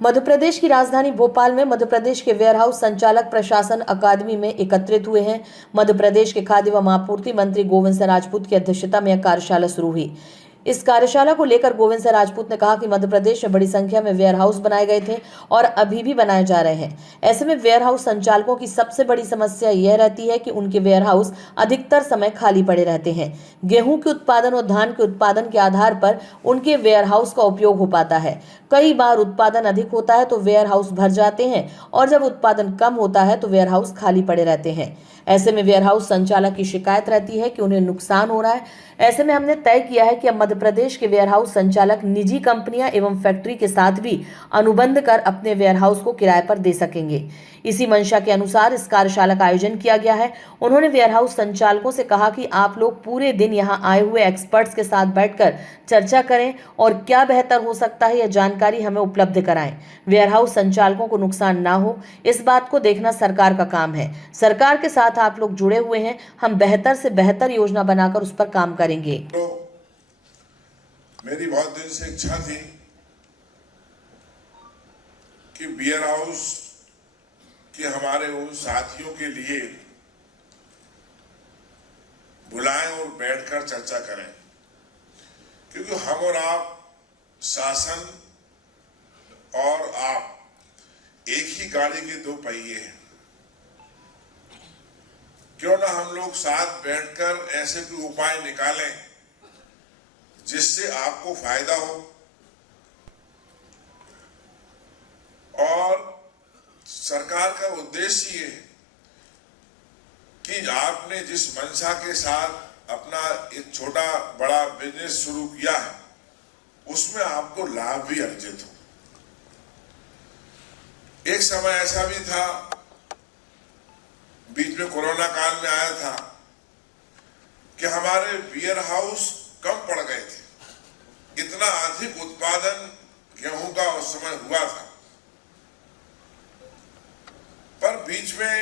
मध्य प्रदेश की राजधानी भोपाल में मध्य प्रदेश के वेयरहाउस संचालक प्रशासन अकादमी में एकत्रित हुए हैं। मध्य प्रदेश के खाद्य व आपूर्ति मंत्री गोविंद सिंह राजपूत की अध्यक्षता में यह कार्यशाला शुरू हुई। इस कार्यशाला को लेकर गोविंद सिंह राजपूत ने कहा कि मध्य प्रदेश में बड़ी संख्या में वेयरहाउस बनाए गए थे और अभी भी बनाए जा रहे हैं। ऐसे में वेयरहाउस संचालकों की सबसे बड़ी समस्या यह रहती है कि उनके वेयरहाउस अधिकतर समय खाली पड़े रहते हैं। गेहूं के उत्पादन और धान के उत्पादन के आधार पर उनके वेयरहाउस का उपयोग हो पाता है। कई बार उत्पादन अधिक होता है तो वेयरहाउस भर जाते हैं और जब उत्पादन कम होता है तो वेयरहाउस खाली पड़े रहते हैं। ऐसे में वेयरहाउस संचालक की शिकायत रहती है कि उन्हें नुकसान हो रहा है। ऐसे में हमने तय किया है कि अब मध्य प्रदेश के वेयरहाउस संचालक निजी कंपनियां एवं फैक्ट्री के साथ भी अनुबंध कर अपने वेयरहाउस को किराए पर दे सकेंगे। इसी मंशा के अनुसार इस कार्यशाला का आयोजन किया गया है। उन्होंने वेयरहाउस संचालकों से कहा कि आप लोग पूरे दिन यहाँ आए हुए एक्सपर्ट्स के साथ बैठकर चर्चा करें और क्या बेहतर हो सकता है यह जानकारी हमें उपलब्ध कराएं। वेयरहाउस संचालकों को नुकसान ना हो इस बात को देखना सरकार का काम है। सरकार के साथ आप लोग जुड़े हुए हैं, हम बेहतर से बेहतर योजना बनाकर उस पर काम करेंगे। तो मेरी बहुत दिन से इच्छा थी कि वेयरहाउस कि हमारे उन साथियों के लिए बुलाएं और बैठकर चर्चा करें, क्योंकि हम और आप, शासन और आप एक ही गाड़ी के दो पहिए हैं। क्यों ना हम लोग साथ बैठकर ऐसे कोई उपाय निकालें जिससे आपको फायदा हो और सरकार का उद्देश्य ये है कि आपने जिस मंशा के साथ अपना एक छोटा बड़ा बिजनेस शुरू किया है उसमें आपको लाभ भी अर्जित हो। एक समय ऐसा भी था, बीच में कोरोना काल में आया था कि हमारे वेयरहाउस कम पड़ गए थे। इतना अधिक उत्पादन गेहूं का उस समय हुआ था, पर बीच में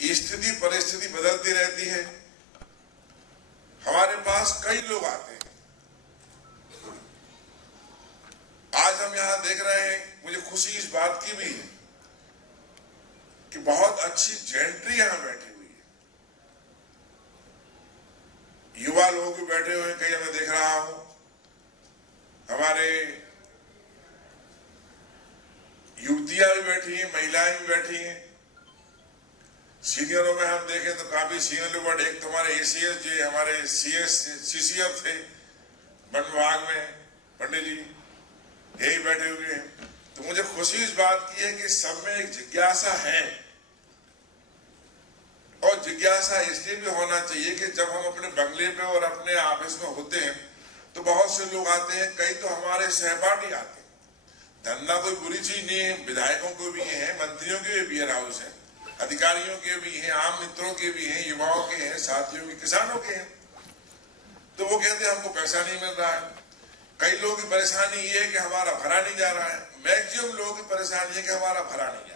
स्थिति परिस्थिति बदलती रहती है। हमारे पास कई लोग आते हैं। आज हम यहां देख रहे हैं, मुझे खुशी इस बात की भी है कि बहुत अच्छी जेंट्री यहां बैठी हुई है। युवा लोग भी बैठे हुए हैं, कई मैं देख रहा हूं। हमारे युवतियां भी बैठी हैं, महिलाएं भी बैठी हैं। सीनियरों में हम देखें तो काफी सीनियर लोग, एक तो हमारे एसीएस जो हमारे सीसीएफ थे वन विभाग में, पंडित जी यही बैठे हुए हैं। तो मुझे खुशी इस बात की है कि सब में एक जिज्ञासा है, और जिज्ञासा इसलिए भी होना चाहिए कि जब हम अपने बंगले पे और अपने ऑफिस में होते हैं तो बहुत से लोग आते हैं, कई तो हमारे सहपाठी आते हैं। धंधा कोई बुरी चीज नहीं है, विधायकों को भी है, मंत्रियों के भी वेयरहाउस है, अधिकारियों के भी हैं, आम मित्रों के भी हैं, युवाओं के हैं, साथियों के, किसानों के हैं। तो वो कहते हैं हमको पैसा नहीं मिल रहा है। कई लोगों की परेशानी ये है कि हमारा भरा नहीं जा रहा है। मैक्सिमम लोगों की परेशानी है कि हमारा भरा नहीं जा रहा है।